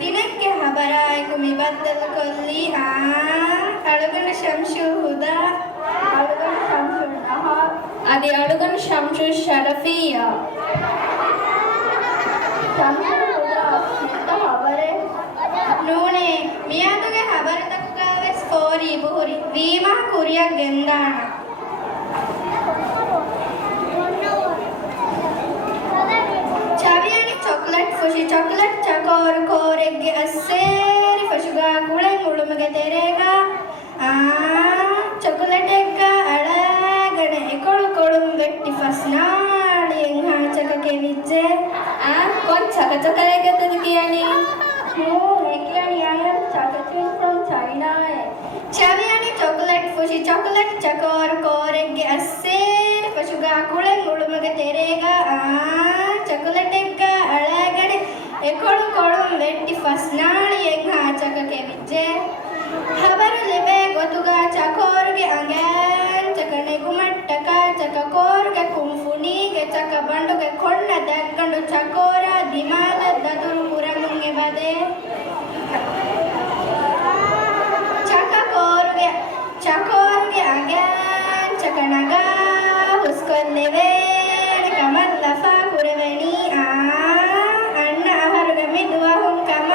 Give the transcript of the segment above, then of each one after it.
తినక్కి హబరాయకు మిబద్దలు కొల్లి అడుగున శంషు హుదా అడుగున శంషు నహర్ అది అడుగున శంషు షరఫియా ಶಂಷು ಹುದಾ ಮೆತ್ತ ಹಬರೆ ನೂನೆ ಮಿಯಾದುಗೆ ಹಬರತಕ್ಕಾವೆ ಸ್ಕೋರಿ ಬುಹುರಿ ವೀಮಾ ಕುರಿಯ ಗೆಂದಾಣ ಚವಿಯನಿ ಚಾಕ್ಲೇಟ್ ಫುಶಿ ಚಾಕ್ಲೇಟ್ ಚಕೋರ್ ಕೋರೆಗ್ಗೆ ಅಸ್ಸೇರಿ ಫಶುಗಾ ಕುಳೆ ಮುಳುಮಗೆ ತೆರೆಗ ಚಾಕ್ಲೇಟ್ ಎಗ್ಗ ಅಳಗಡೆ ಎಕೊಳು ಕೊಳುಂ ಗಟ್ಟಿ ಫಸ್ನಾಡಿ ಎಂಗಾಚಕಕ್ಕೆ ವಿಜ್ಜೆ kon chaka-chaka gitu kiani. Kiani ayam chaka-chaka from China. Chaviani chocolate fushi chocolate chakor korege asser fashuga kule ngulumaga terega chocolate egga alagade ekolu kolum vetti fasnali egga chakake vijje habaru lebe gotuga chakorge angan chakane gumattaka chakakorge kumfunige chakabanduge konna daggandu chakora ದಿಮಾಲ ದದುರು ಮುರಮುಂಗೆ ಬದೆ ಚಕೋರ್ಗೆ ಅಗ್ಯಾನ್ ಚಕನಗ ಹುಸ್ಕೊಲ್ಲೆವೆ ಕಮಲ್ಲಫ ಕುರವೆಣಿ ಅಣ್ಣ ಅಹರುಗೆ ಮಿದುವ ಹುಂಕಮ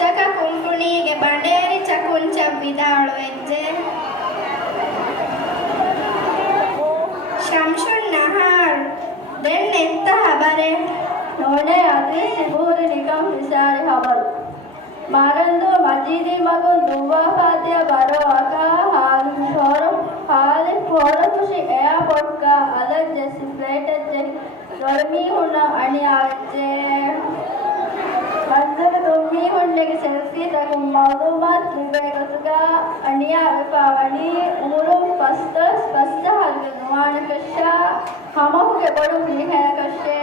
ಚಕ ಕುಂಕುಣಿಗೆ ಬಂಡೇರಿ ಚಕುನ್ ಚಬ್ಬಿದಾಳು ಹೆಜ್ಜೆ ಶಂಶುನ್ ನಹಾರ್ ದೆಣ್ಣೆತ್ತ ಹಬರೆ ನೋಡೆ ಅದಿ ಸಿಬೂರಿ ನಿಗಮ್ ವಿಸಾರಿ ಹಬಲ್ ಮಾರಂದು ಮಜೀದಿ ಮಗುನ್ ದುವಾ ಫಾತಿಯ ಬರೋ ಅಕ ಹಾಲಿ ಫೋರ ಖುಷಿ ಏರ್ಪೋರ್ಟ್ ಕಾ ಅಲಗ್ ಜೆಸಿ ಫ್ಲೈಟ್ ಅಜ್ಜೆ ದೊರ್ಮಿ ಹುಣ್ಣ ಅಣಿ ಆವಜ್ಜೆ ಮಂಜಲ ತುಮ್ಮಿ ಹುಣ್ಣೆಗೆ ಸೆಲ್ಫಿ ತಗು ಮಾಲೂಮಾತ್ ಲಿಬೆ ಗೊತ್ತುಗ ಅಣಿಯ ವಿಪಾವಣಿ ಊರು ಸ್ಪಷ್ಟ ಹಲ್ಗ ನುವಾಣ ಕಷ್ಟ ಹಮಹುಗೆ ಬಡು ಮಿಹೆನ ಕಷ್ಟೆ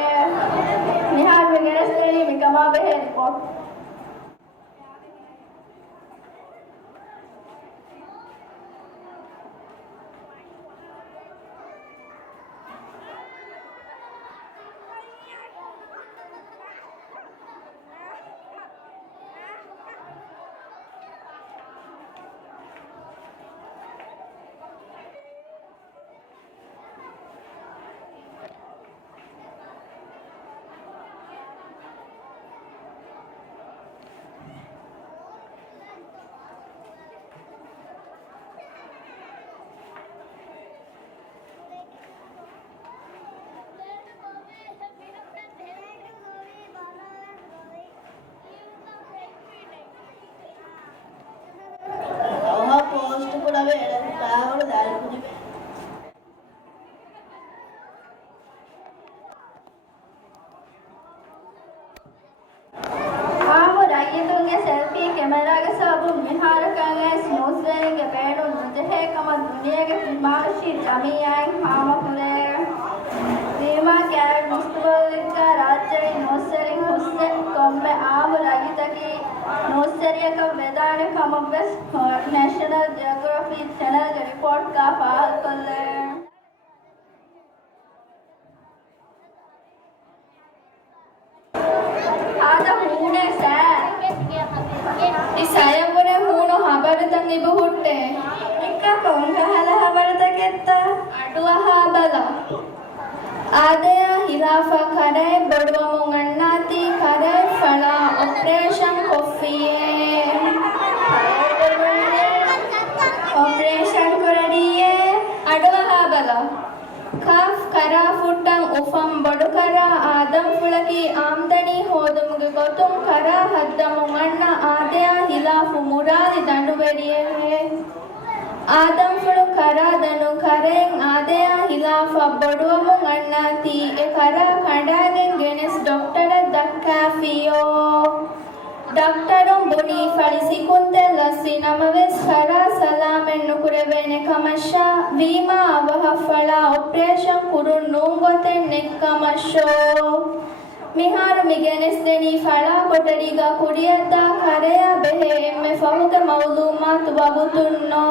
ನಿಹಾರ್ ವಿಗೆರಸ್ತೇರಿ ಮಿಕಮಾ ಬೆಹೆ ರಿಪೋರ್ಟ್ नेशनल जियोग्राफी चैनल के रिपोर्ट का फाल कर ले आधा हूने से इस आया बुरे हूनो हबर तंगी बहुटे इक्का कौन का हला हबर तकेता अडुआ हाबला आदे हिलाफा करे बड़वा मुंगन्नाती करे फला ऑपरेशन कोफिए ऑपरेशन करडिये अडवा हाबला खाफ करा फुटं उफम बड़ु करा आदम फुलकी आमदनी होदमुगे गोतुम करा हद्दमुंगण्ण आदया हिलाफु मुरादी दंडुबेडिये आदम फुलु करा दनु करें आदया हिलाफा बड़ुवमुंगण्ण ती ए करा कंडाගෙන් ගෙනස් डॉक्टर दक्काफियो ಡಾಕ್ಟರು ಬುನಿ ಫಳಿಸಿ ಕುಂತೆಲ್ಲಸಿ ನಮವೆಸ್ ಕರ ಸಲಾಮೆನ್ ನುಕುರೆವೆನೆ ಕಮಶ ವೀಮಾ ಅವಹ ಫಳ ಆಪರೇಷನ್ ಕುರು ನೂಂಗೊತೆನ್ ನೆಕ್ಕಮಶೋ ಮಿಹಾರು ಮಿಗೆನೆಸ್ ದೆನಿ ಫಳ ಕೊಟರಿಗ ಕುಡಿಯದ್ದ ಕರೆಯ ಬೆಹೆ ಎಮ್ಮೆ ಫಹುಗೆ ಮೌಲೂಮಾತ್ ವಬುತುನ್ನೋ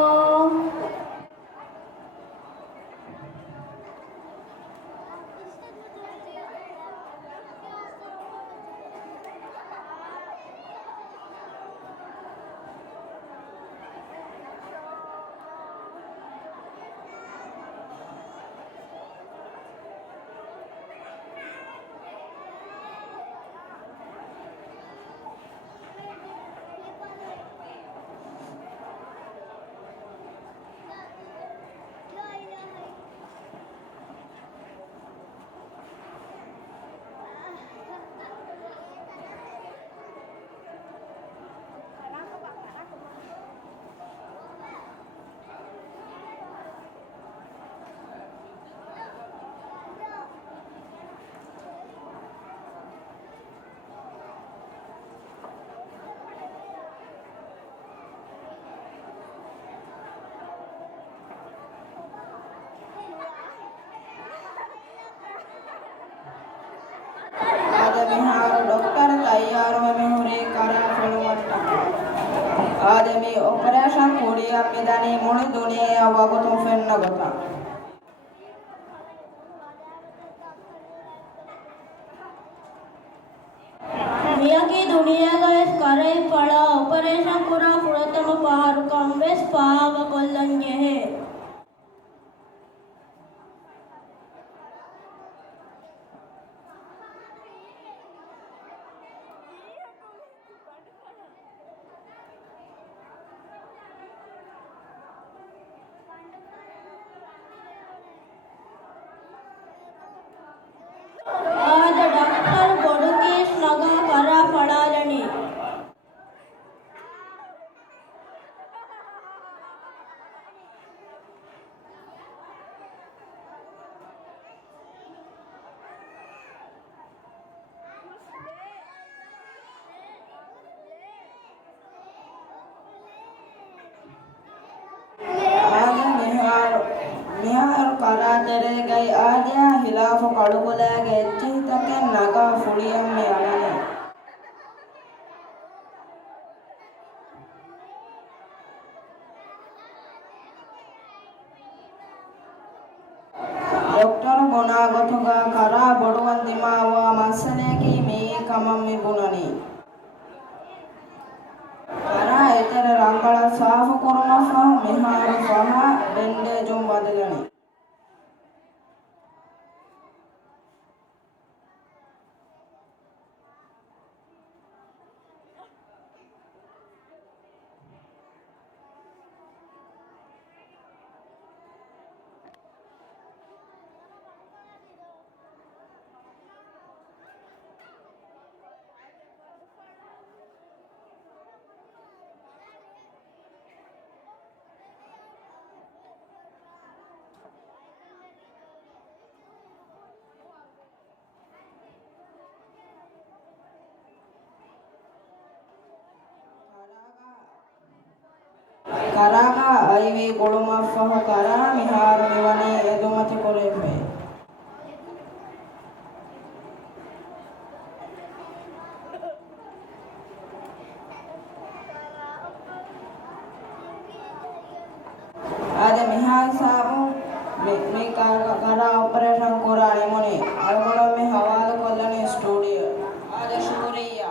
ಆದಮಿ ಆಪರೇಷನ್ ಕೂಡಿ ಅಮ್ಮಿದಾನಿ ಮುಳಿ ದುನಿಯೆಯ ವಗುತು ಫೆನ್ನಗೊತ मियाकी दुनिया गैस करे पड़ा ऑपरेशन पूरा पुरतम पहाड़ कांग्रेस पाव कोल्लंजे है आज डॉक्टर बड़ुकेश नगा करा पड़ाలని मिहार करा तेरे गई आदिया हिलाफ कड़ुगुलागे एच्ची तके नगा फुड़ियम्मे अड़ने डॉक्टर गुणागतुगा करा बड़ुवन दिमावा मसले की मी कमम्मी बुननी करा एतेरे रंगला साफ कुरुमफा मिहार फहा बेंडेजुम बदलनी करागा आईवी गुळुमफह करा मिहार मिवने एदुमति कुरेफे आदे मिहार साबु मी करा ऑपरेशन कोराणी मुनि अलगुणो में हवाल कोल्लनी स्टूडियो आदे शुक्रिया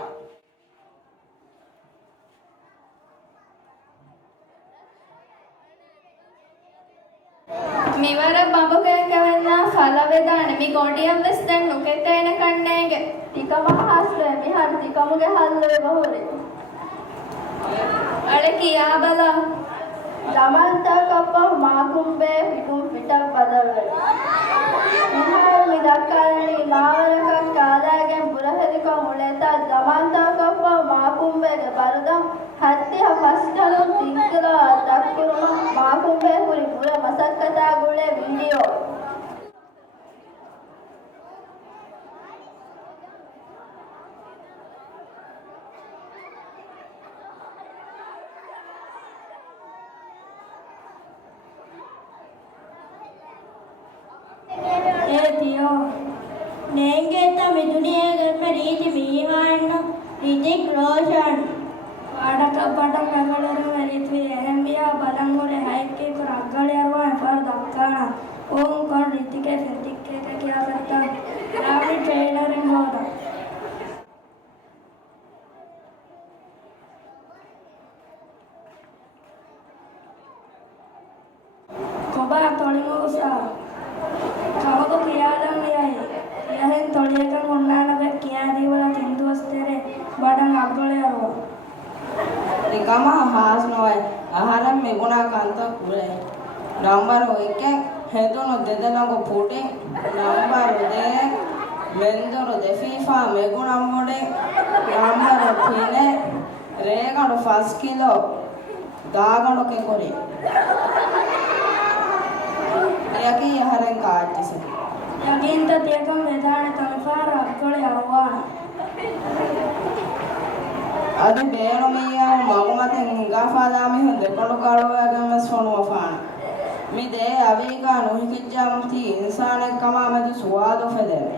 මිවර බඹකය කැවෙන්නා ඵලවේදාන මි ගොඩියම් වෙස් දැන් නුකෙතේන කන්නේගේ තිකම හස්ලේ මිහර තිකමුගේ හල්ලේ බහුරේ අර කියා බලා දමන්තා කප්ප මාකුම්බේ පිටුම් පිටක් බදල්වේ මිහර මි දක්කාරණි මාවරක කාදාගෙන් පුරහෙදික මුලෙත දමන්තා කප්ප මාකුම්බේගේ බරදම් හත්තිය පස්කලොම් තිංකලා දක්කුරුම මාකුම්බේ පුරි පුර මසක්කතා ගුලේ වීඩියෝ ए तियो नेंगे ता मी दुनिया में रीति मीवान ऋतिक रोशन पाडक पाडक नगलर मेरित्वे एहमिया बलंगुरे हाइके को रगलेरवा पर दक्काना ओम कोन ऋतिके ऋतिके का क्या करता रावण ट्रेलर इन होता कोबा तोलिमोसा कबको कियादम लियाई यहन तोलियका मुन्नाना बे किया दीवला तिंदु वस्तेरे बडंग अगलेरवा निकम हास नोय आहारम मेगुना कांत पुरे नंबर 1 हेदुनो देदनगो फूटे नंबर 2 मेंदुरो दे फीफा मेगुना मोडे नंबर 3 रेगडो 1 किलो दागडो के कोरे यकी आहारन काटिसे यकीन तो देखम वेदान तनफार अगले आवान ಅದು ಬೇಣುಮಿಯ ಮಗುಮತೆ ಹಿಂಗಾಫಾದಾಮಿ ಹೊಂದೆಕೊಂಡು ಕಾಳುವಾಗಮ ಸೋಣುವಫಾನ ಮಿದೆ ಅವೀಗ ನುಹಿಕಿಜ್ಜಾಮತಿ ಇನ್ಸಾನಕ್ಕಮ ಮದು ಸುವಾದು ಫೆದೆರೆ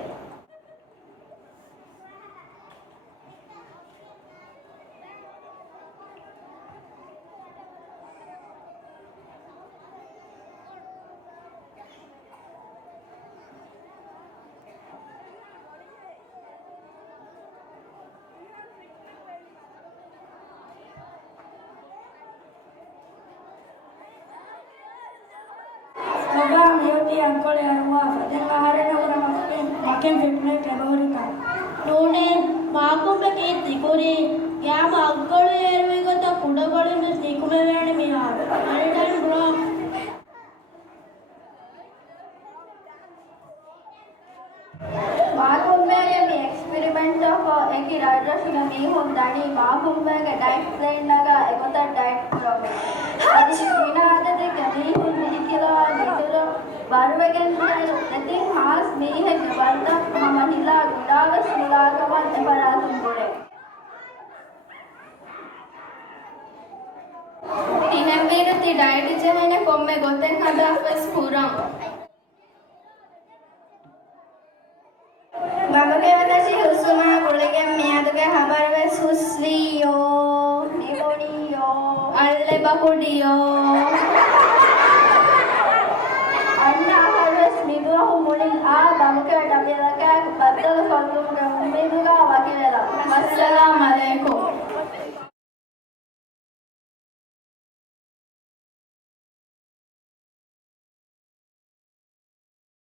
angkole arwah dan ahare na ura makin fitne ke bahurita nune maakumbe ki tikuri ya maggolu erwi gota kudagolu nu tikume vene mi har anytime bro ಮಾಗುಂಬೆಗೆ ಮಿ ಎಕ್ಸ್ಪೆರಿಮೆಂಟ್ ಆಫ್ ಏಕಿ ರಾಜಶುನ ಮಿ ಹೊಂದಾಣಿ ಮಾಗುಂಬೆಗೆ ಡೈಟ್ ಪ್ಲೇನ್ ನಾಗ ಎಗೊತ್ತ ಡೈಟ್ ಪ್ರೋಗ್ರಾಮ್ ಅದಿ ದಿನ ಆದದೆ ಗಮಿ ಹುಂದಿ ಕಿಲೋ ನಿತುಲ ಬಾರುವೆಗೆನ್ ನತಿ ಹಾಸ್ ಮಿ ಹೆ ಬರ್ದ ಮಮ ಹಿಲಾ ಗುಡಾಗ ಸುಲಾಗವ ಎಬರಾ ತುಂಬುರೆ ತಿಹೆಂ ವೀರತಿ ಡೈಟ್ ಜೆಹನೆ ಕೊಮ್ಮೆ ಗೊತ್ತೆನ್ ಹದಾಫಸ್ ಪೂರಂ Babaga watashi husuma kulige miyaduge habarwe susriyo niboniyo alle bahudiyo anna harves miduwa humulin a bamuke dabiyalaka baddal fadunga umiduga wakivela assalamu alaikum